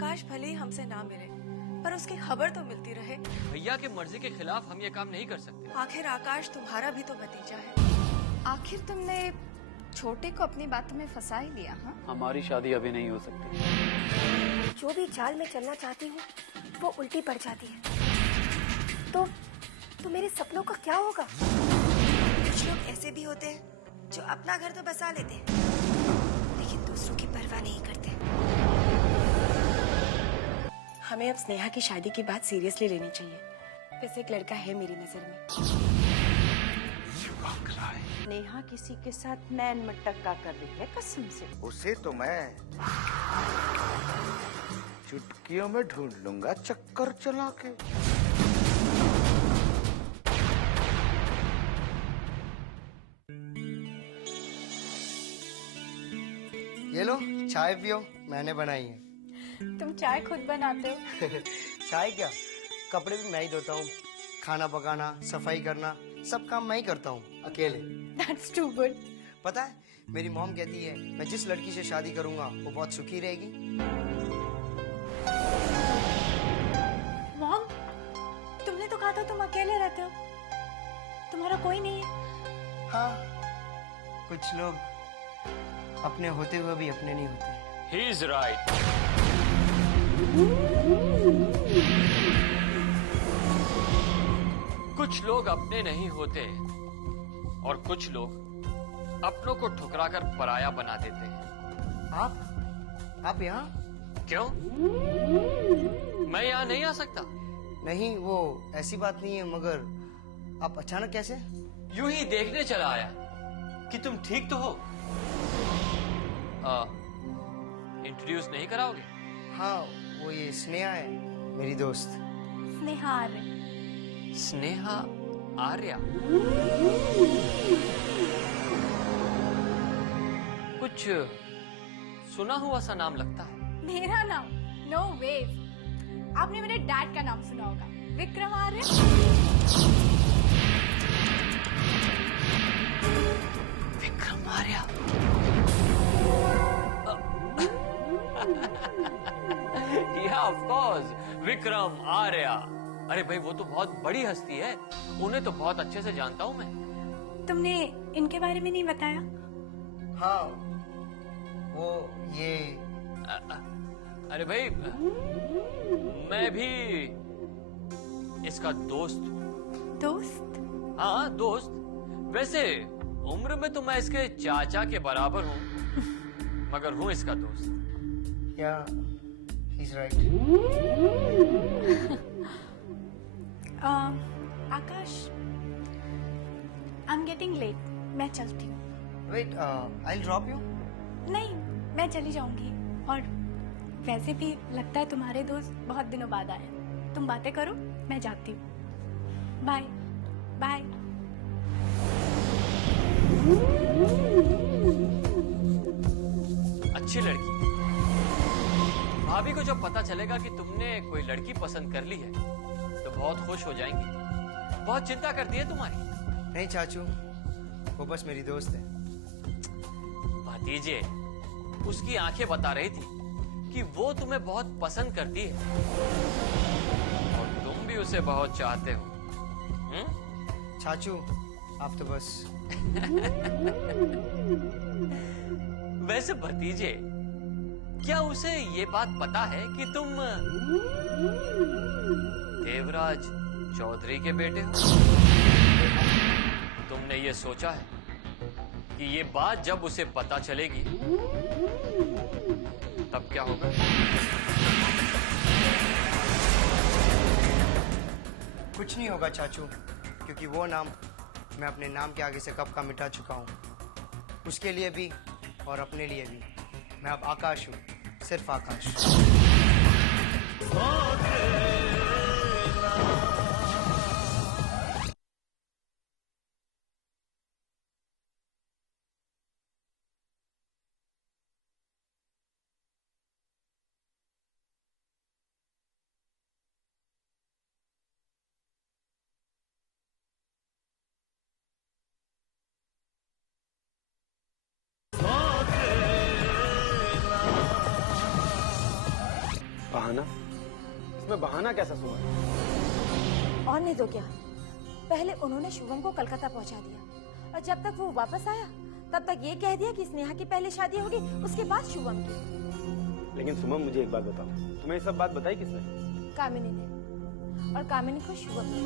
आकाश भले ही हमसे ना मिले, पर उसकी खबर तो मिलती रहे। भैया की मर्जी के खिलाफ हम ये काम नहीं कर सकते। आखिर आकाश तुम्हारा भी तो भतीजा है। आखिर तुमने छोटे को अपनी बातों में फंसा ही लिया। हाँ, हमारी शादी अभी नहीं हो सकती। जो भी चाल में चलना चाहती हूँ वो उल्टी पड़ जाती है। तो मेरे सपनों का क्या होगा? कुछ लोग ऐसे भी होते हैं जो अपना घर तो बसा लेते हैं, लेकिन दूसरों की परवाह नहीं करते। हमें अब स्नेहा की शादी की बात सीरियसली लेनी चाहिए। वैसे एक लड़का है मेरी नजर में। नेहा किसी के साथ नैन मटक्का कर रही है कसम से। उसे तो मैं चुटकियों में ढूंढ लूंगा चक्कर चला के। ये लो चाय पियो, मैंने बनाई है। तुम चाय खुद बनाते हो? चाय क्या, कपड़े भी मैं ही धोता हूँ, खाना पकाना, सफाई करना, सब काम मैं ही करता हूँ अकेले। That's too good. पता है मेरी मॉम कहती है मैं जिस लड़की से शादी करूंगा वो बहुत सुखी रहेगी। मॉम, तुमने तो कहा था तुम अकेले रहते हो, तुम्हारा कोई नहीं है? हाँ, कुछ लोग अपने होते हुए भी अपने नहीं होते। He is right. कुछ लोग अपने नहीं होते और कुछ लोग अपनों को ठुकराकर पराया बना देते हैं। आप यहाँ? क्यों? मैं यहाँ नहीं आ सकता? नहीं, वो ऐसी बात नहीं है, मगर आप अचानक कैसे? यूं ही देखने चला आया कि तुम ठीक तो हो। इंट्रोड्यूस नहीं कराओगे? हाँ, वो ये स्नेहा है, मेरी दोस्त। स्नेहा आर्य। स्नेहा आर्या? कुछ सुना हुआ सा नाम लगता है। मेरा नाम? नो वे। आपने मेरे डैड का नाम सुना होगा, विक्रम आर्य। विक्रम आर्या? या ऑफ कोर्स, विक्रम आर्या। अरे भाई, वो तो बहुत बड़ी हस्ती है, उन्हें तो बहुत अच्छे से जानता हूँ मैं। तुमने इनके बारे में नहीं बताया? हाँ, वो ये अरे भाई, मैं भी इसका दोस्त हूँ। दोस्त? हाँ, दोस्त। वैसे उम्र में तो मैं इसके चाचा के बराबर हूँ, मगर हूँ इसका दोस्त। Yeah, he's right. Akash, I'm getting late. मैं चलती हूँ। Wait, I'll drop you. नहीं, मैं चली जाऊंगी। और वैसे भी लगता है तुम्हारे दोस्त बहुत दिनों बाद आए। तुम बातें करो, मैं जाती हूँ। Bye bye. अच्छी लड़की। भाभी को जब पता चलेगा कि तुमने कोई लड़की पसंद कर ली है तो बहुत खुश हो जाएंगी। बहुत चिंता करती है तुम्हारी। नहीं चाचू, वो बस मेरी दोस्त है। भतीजे, उसकी आंखें बता रही थी कि वो तुम्हें बहुत पसंद करती है और तुम भी उसे बहुत चाहते हो। चाचू, आप तो बस वैसे भतीजे, क्या उसे ये बात पता है कि तुम देवराज चौधरी के बेटे हो? तुमने ये सोचा है कि ये बात जब उसे पता चलेगी तब क्या होगा? कुछ नहीं होगा चाचू, क्योंकि वो नाम मैं अपने नाम के आगे से कब का मिटा चुका हूँ। उसके लिए भी और अपने लिए भी मैं अब आकाश हूँ, सिर्फ आकाश। बहाना? इसमें बहाना कैसा सुमन? और नहीं तो क्या, पहले उन्होंने शुभम को कलकत्ता पहुंचा दिया और जब तक वो वापस आया तब तक ये कह दिया कि स्नेहा की पहले शादी होगी, उसके बाद शुभम की। लेकिन सुमन मुझे एक बात बताओ, तुम्हें ये सब बात बताई किसने? कामिनी ने, और कामिनी को शुभम ने।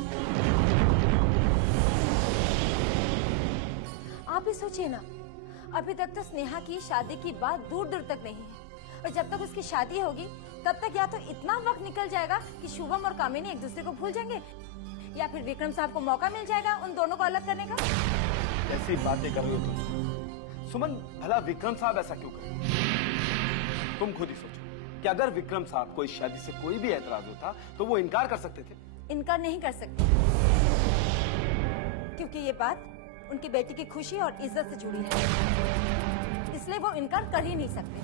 आप भी सोचिए ना, अभी तक तो स्नेहा की शादी की बात दूर दूर तक नहीं है, और जब तक उसकी शादी होगी तब तक या तो इतना वक्त निकल जाएगा कि शुभम और कामिनी एक दूसरे को भूल जाएंगे, या फिर विक्रम साहब को मौका मिल जाएगा उन दोनों को अलग करने का। ऐसी बातें कर रही हो तुम सुमन। भला विक्रम साहब ऐसा क्यों करें? तुम खुद ही सोचो कि अगर विक्रम साहब को इस शादी से कोई भी ऐतराज होता तो वो इनकार कर सकते थे। इनकार नहीं कर सकते, क्योंकि ये बात उनकी बेटी की खुशी और इज्जत से जुड़ी है, इसलिए वो इनकार कर ही नहीं सकते।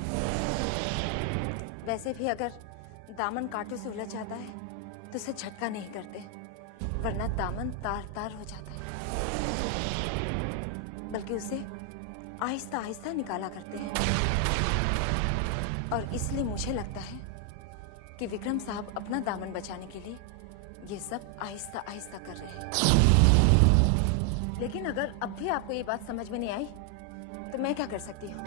वैसे भी अगर दामन कांटों से उलझ जाता है तो उसे झटका नहीं करते, वरना दामन तार तार हो जाता है, बल्कि उसे आहिस्ता आहिस्ता निकाला करते हैं। और इसलिए मुझे लगता है कि विक्रम साहब अपना दामन बचाने के लिए ये सब आहिस्ता आहिस्ता कर रहे हैं। लेकिन अगर अब भी आपको ये बात समझ में नहीं आई तो मैं क्या कर सकती हूँ?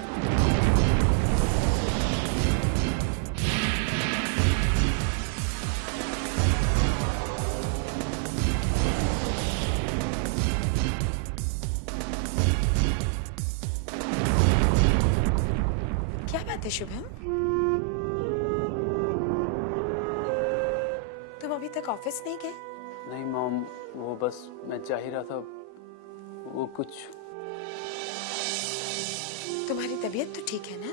क्या बात है शुभम, तुम अभी तक ऑफिस नहीं गए? नहीं मॉम, वो बस मैं जा ही रहा था, वो कुछ। तुम्हारी तबीयत तो ठीक है ना?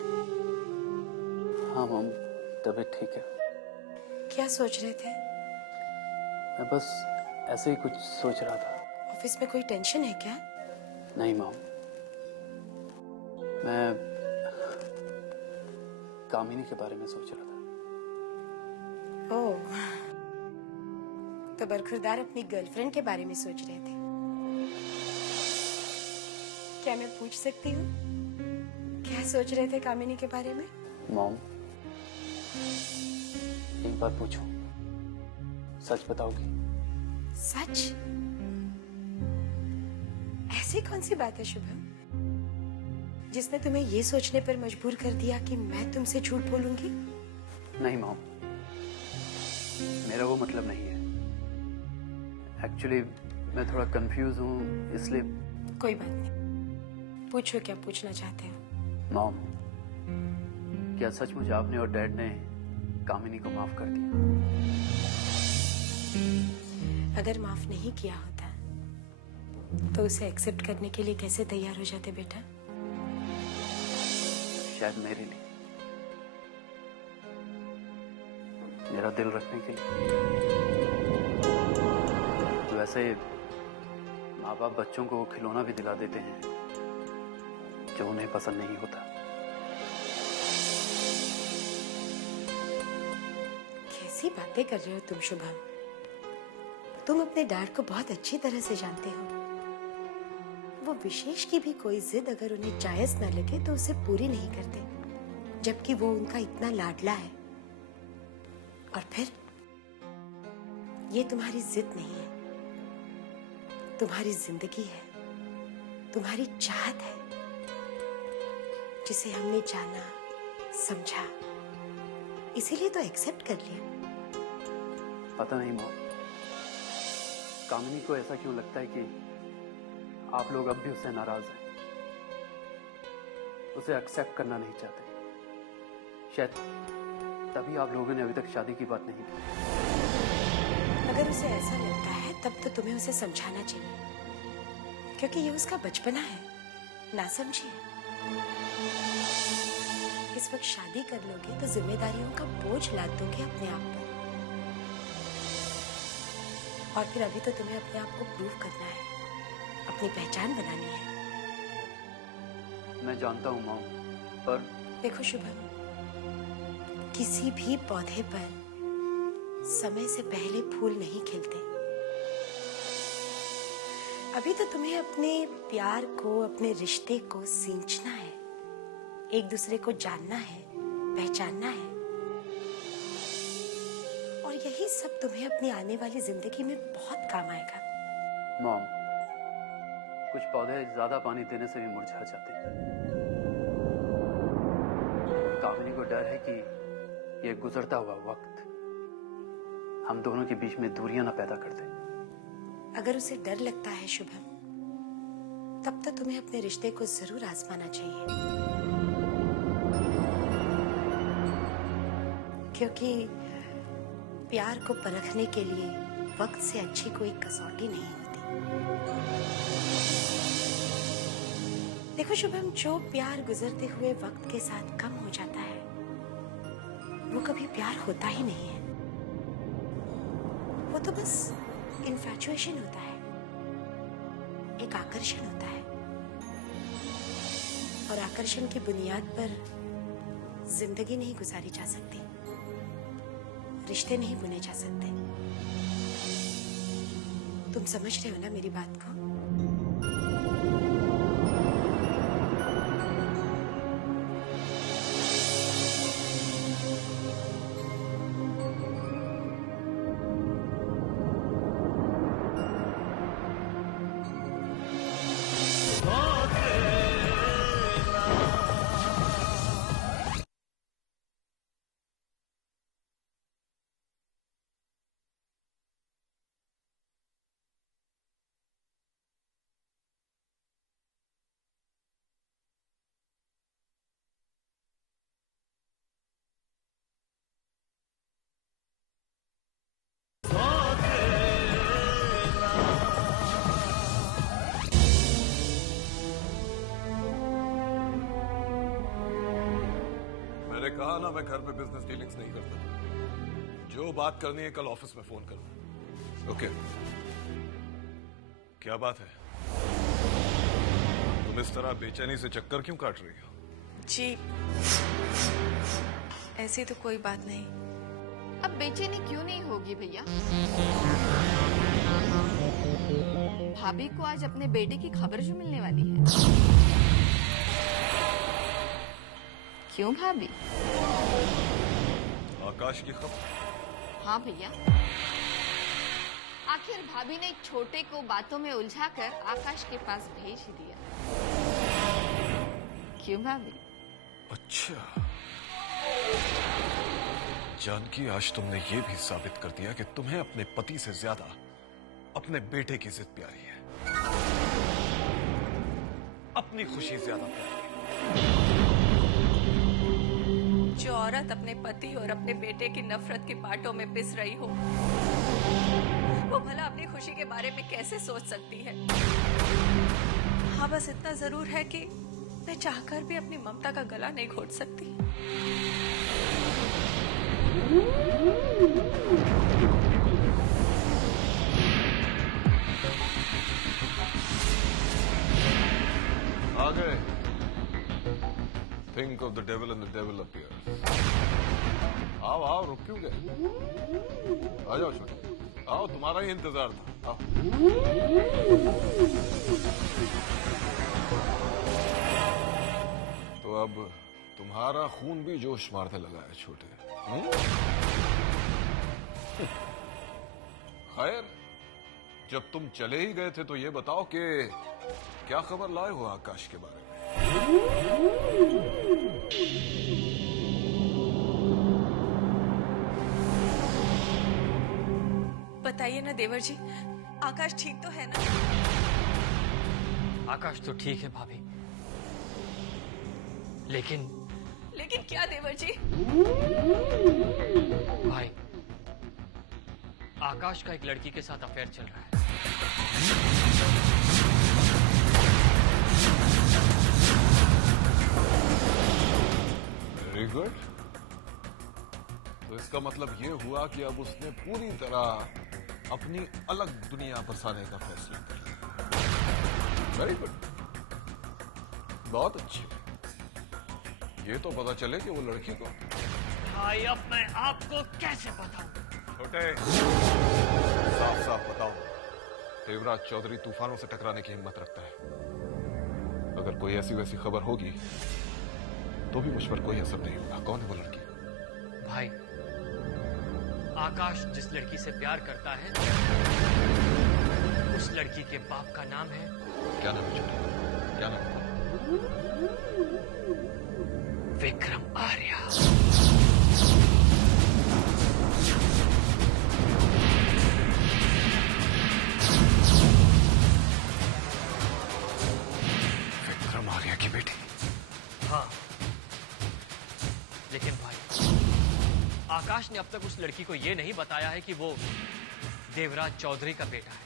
हाँ मॉम, तबीयत ठीक है। क्या सोच रहे थे? मैं बस ऐसे ही कुछ सोच रहा था। ऑफिस में कोई टेंशन है क्या? नहीं मॉम, मैं कामिनी के बारे में सोच रहा था। ओह, तो बरखुरदार अपनी गर्लफ्रेंड के बारे में सोच रहे थे। क्या मैं पूछ सकती हूँ क्या सोच रहे थे कामिनी के बारे में? मॉम, एक बात पूछूं, सच बताओगी? सच? ऐसी कौन सी बात है शुभम जिसने तुम्हें ये सोचने पर मजबूर कर दिया कि मैं तुमसे झूठ बोलूंगी? नहीं मॉम, मेरा वो मतलब नहीं है। एक्चुअली मैं थोड़ा कंफ्यूज हूँ, इसलिए। कोई बात नहीं, पूछो क्या पूछना चाहते हो। मॉम, क्या सचमुच आपने और डैड ने कामिनी को माफ कर दिया? अगर माफ नहीं किया होता तो उसे एक्सेप्ट करने के लिए कैसे तैयार हो जाते बेटा? शायद मेरे लिए, मेरा दिल रखने के लिए। वैसे माँ बाप बच्चों को खिलौना भी दिला देते हैं जो उन्हें पसंद नहीं होता। कैसी बातें कर रहे हो तुम शुभम? तुम अपने डैड को बहुत अच्छी तरह से जानते हो। वो विशेष की भी कोई जिद अगर उन्हें जायज न लगे तो उसे पूरी नहीं करते, जबकि वो उनका इतना लाडला है। और फिर ये तुम्हारी जिद नहीं है, तुम्हारी जिंदगी है, तुम्हारी चाहत है, जिसे हमने जाना समझा, इसीलिए तो एक्सेप्ट कर लिया। पता नहीं मॉम, कामिनी को ऐसा क्यों लगता है कि आप लोग अब भी उससे नाराज हैं, उसे एक्सेप्ट करना नहीं चाहते। शायद तभी आप लोगों ने अभी तक शादी की बात नहीं की। अगर उसे ऐसा लगता है तब तो तुम्हें उसे समझाना चाहिए, क्योंकि ये उसका बचपना है, ना समझिए। इस वक्त शादी कर लोगे तो जिम्मेदारियों का बोझ लाद दोगे अपने आप पर, और फिर अभी तो तुम्हें अपने आप को प्रूव करना है, अपनी पहचान बनानी है। मैं जानता हूँ मॉम, पर देखो शुभम, किसी भी पौधे पर समय से पहले फूल नहीं खिलते। अभी तो तुम्हें अपने प्यार को, अपने रिश्ते को सींचना है, एक दूसरे को जानना है, पहचानना है। यही सब तुम्हें अपनी आने वाली जिंदगी में बहुत काम आएगा। मॉम, कुछ पौधे ज्यादा पानी देने से भी मुरझा जाते हैं। कामिनी को डर है कि ये गुजरता हुआ वक्त हम दोनों के बीच में दूरियां ना पैदा कर दे। अगर उसे डर लगता है शुभम, तब तो तुम्हें अपने रिश्ते को जरूर आजमाना चाहिए, क्योंकि प्यार को परखने के लिए वक्त से अच्छी कोई कसौटी नहीं होती। देखो शुभम, जो प्यार गुजरते हुए वक्त के साथ कम हो जाता है वो कभी प्यार होता ही नहीं है। वो तो बस इन्फैचुएशन होता है, एक आकर्षण होता है, और आकर्षण की बुनियाद पर जिंदगी नहीं गुजारी जा सकती, रिश्ते नहीं बुने जा सकते। तुम समझ रहे हो ना मेरी बात को? मैंने कहा ना, मैं घर पे बिजनेस डीलिंग्स नहीं करता। जो बात करनी है कल ऑफिस में फोन करो। ओके? क्या बात है? तुम इस तरह बेचैनी से चक्कर क्यों काट रही हो? जी, ऐसी तो कोई बात नहीं। अब बेचैनी क्यों नहीं होगी भैया? भाभी को आज अपने बेटे की खबर जो मिलने वाली है। क्यों भाभी? आकाश की खबर? हाँ भैया, आखिर भाभी ने एक छोटे को बातों में उलझाकर आकाश के पास भेज ही दिया। क्यों भाभी? अच्छा जानकी, आज तुमने ये भी साबित कर दिया कि तुम्हें अपने पति से ज्यादा अपने बेटे की जिद प्यारी है, अपनी खुशी ज्यादा प्यारी है। जो औरत अपने पति और अपने बेटे की नफरत के पाटों में पिस रही हो, वो भला अपनी खुशी के बारे में कैसे सोच सकती है? हाँ, बस इतना जरूर है कि मैं चाहकर भी अपनी ममता का गला नहीं घोट सकती। आ गए। Think of the devil and the devil appears. आओ आओ, रुक क्यों गए? आ जाओ छोटे, आओ, तुम्हारा ही इंतजार था। आओ। तो अब तुम्हारा खून भी जोश मारने लगा है छोटे। खैर, जब तुम चले ही गए थे तो ये बताओ कि क्या खबर लाए हो आकाश के बारे में? बताइए ना देवर जी, आकाश ठीक तो है ना? आकाश तो ठीक है भाभी, लेकिन क्या देवर जी? भाई, आकाश का एक लड़की के साथ अफेयर चल रहा है। Very good. तो इसका मतलब ये हुआ कि अब उसने पूरी तरह अपनी अलग दुनिया बसाने का फैसला कर लिया। वेरी गुड, बहुत अच्छी। ये तो पता चले कि वो लड़की को। भाई, अब मैं आपको कैसे बताऊं? छोटे, साफ साफ बताओ, देवराज चौधरी तूफानों से टकराने की हिम्मत रखता है। अगर कोई ऐसी वैसी खबर होगी तो भी मुझ पर कोई असर नहीं होगा। कौन है वो लड़की? भाई, आकाश जिस लड़की से प्यार करता है उस लड़की के बाप का नाम है। क्या नाम है छोटे? क्या नाम है? विक्रम आर्या। विक्रम आर्या की बेटी? हाँ, लेकिन भाई आकाश ने अब तक उस लड़की को यह नहीं बताया है कि वो देवराज चौधरी का बेटा है।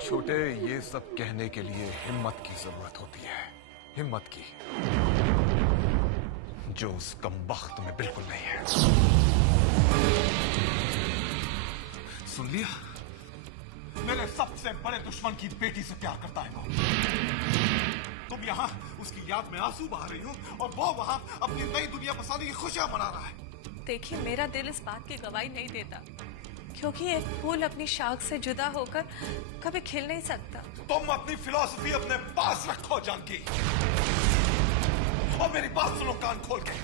छोटे, ये सब कहने के लिए हिम्मत की जरूरत होती है, हिम्मत की, जो उस कमबख्त में बिल्कुल नहीं है। सुन लिया? मेरे सबसे बड़े दुश्मन की बेटी से प्यार करता है वो। तुम यहाँ उसकी याद में आंसू बहा रही हो और वो वहां अपनी नई दुनिया बसाने की खुशियां मना रहा है। देखिए, मेरा दिल इस बात की गवाही नहीं देता, क्योंकि एक फूल अपनी शाख से जुदा होकर कभी खिल नहीं सकता। तुम अपनी फिलॉसफी अपने पास रखो जानकी, और मेरी बात सुनो कान खोल के।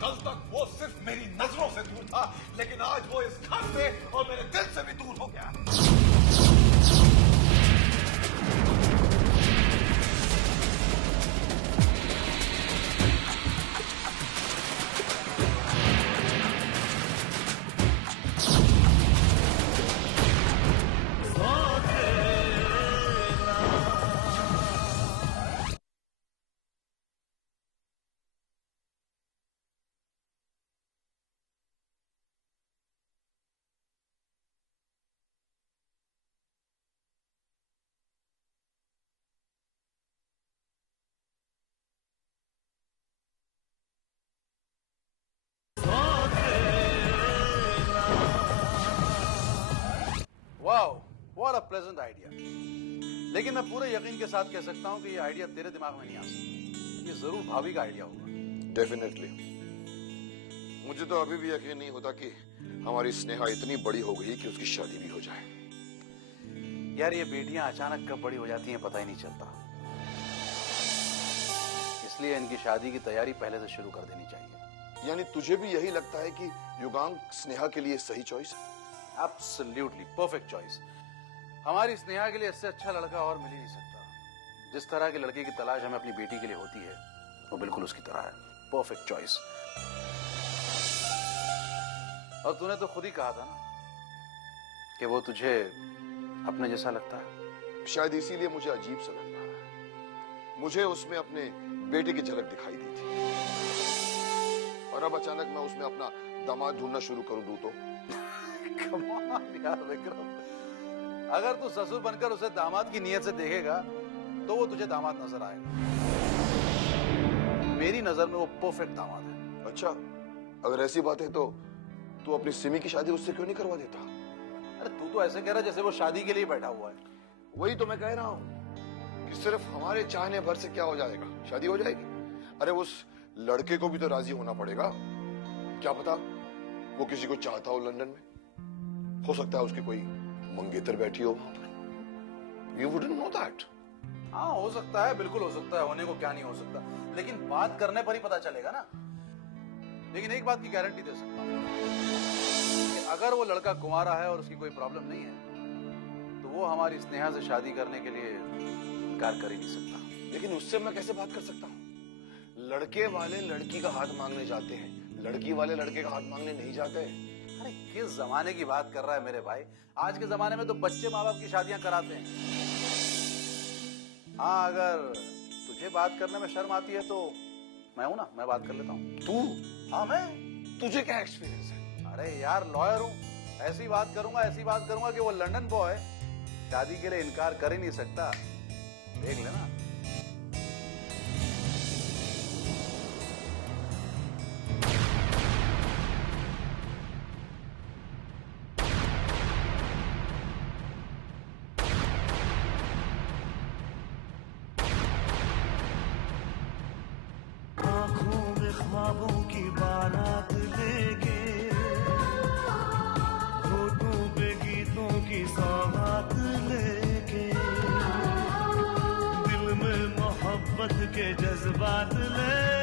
कल तक वो सिर्फ मेरी नजरों से दूर था, लेकिन आज वो इस घर से और मेरे दिल से भी दूर हो गया। Wow, what a pleasant idea. लेकिन मैं पूरे यकीन के साथ कह सकता हूँ कि ये आइडिया तेरे दिमाग में नहीं आ सकता। ये जरूर भाभी का आइडिया होगा। डेफिनेटली। मुझे तो अभी भी यकीन नहीं होता कि हमारी स्नेहा इतनी बड़ी हो गई कि उसकी शादी भी हो जाए। यार, ये बेटियां अचानक कब बड़ी हो जाती हैं पता ही नहीं चलता। इसलिए इनकी शादी की तैयारी पहले से शुरू कर देनी चाहिए। यानी तुझे भी यही लगता है कि युगांक स्नेहा के लिए सही चॉइस है? Absolutely perfect choice. हमारी स्नेहा के लिए इससे अच्छा लड़का और मिल ही नहीं सकता। जिस तरह के लड़के की तलाश हमें अपनी बेटी के लिए होती है, वो बिल्कुल उसकी तरह है। Perfect choice. और तूने तो खुद ही कहा था ना कि वो तुझे अपने जैसा लगता है। शायद इसीलिए मुझे अजीब सा लग रहा है। मुझे उसमें अपने बेटे की झलक दिखाई दी थी, और अब अचानक मैं उसमें अपना दामाद ढूंढना शुरू कर दूं तो? कमाल यार विक्रम, अगर तू ससुर बनकर उसे दामाद की नीयत से देखेगा तो वो तुझे दामाद नजर आएगा। मेरी नजर में वो परफेक्ट दामाद है। अच्छा, अगर ऐसी बात है तो तू अपनी सिमी की शादी उससे क्यों नहीं करवा देता? अरे तू तो ऐसे कह रहा जैसे वो शादी के लिए बैठा हुआ है। वही तो मैं कह रहा हूँ कि सिर्फ हमारे चाहने भर से क्या हो जाएगा, शादी हो जाएगी। अरे उस लड़के को भी तो राजी होना पड़ेगा। क्या पता वो किसी को चाहता हो लंदन में, हो सकता है उसकी कोई मंगेतर बैठी हो वहां पर। You wouldn't know that. हाँ, हो सकता है, बिल्कुल हो सकता है। होने को क्या नहीं हो सकता, लेकिन बात करने पर ही पता चलेगा ना। लेकिन एक बात की गारंटी दे सकता हूँ कि अगर वो लड़का कुंवारा है और उसकी कोई प्रॉब्लम नहीं है तो वो हमारी स्नेहा से शादी करने के लिए इनकार कर ही नहीं सकता। लेकिन उससे मैं कैसे बात कर सकता हूँ? लड़के वाले लड़की का हाथ मांगने जाते हैं, लड़की वाले लड़के का हाथ मांगने नहीं जाते। अरे किस जमाने की बात कर रहा है मेरे भाई? आज के जमाने में तो बच्चे माँ बाप की शादियां कराते हैं। हाँ, अगर तुझे बात करने में शर्म आती है तो मैं हूं ना, मैं बात कर लेता हूँ। तू? हाँ, मैं। तुझे क्या एक्सपीरियंस है? अरे यार, लॉयर हूँ। ऐसी बात करूंगा कि वो लंदन बॉय शादी के लिए इनकार कर ही नहीं सकता। देख लेना। ख्वाबों की बारात लेके, होठों पे गीतों की सौगात लेके, दिल में मोहब्बत के जज्बात ले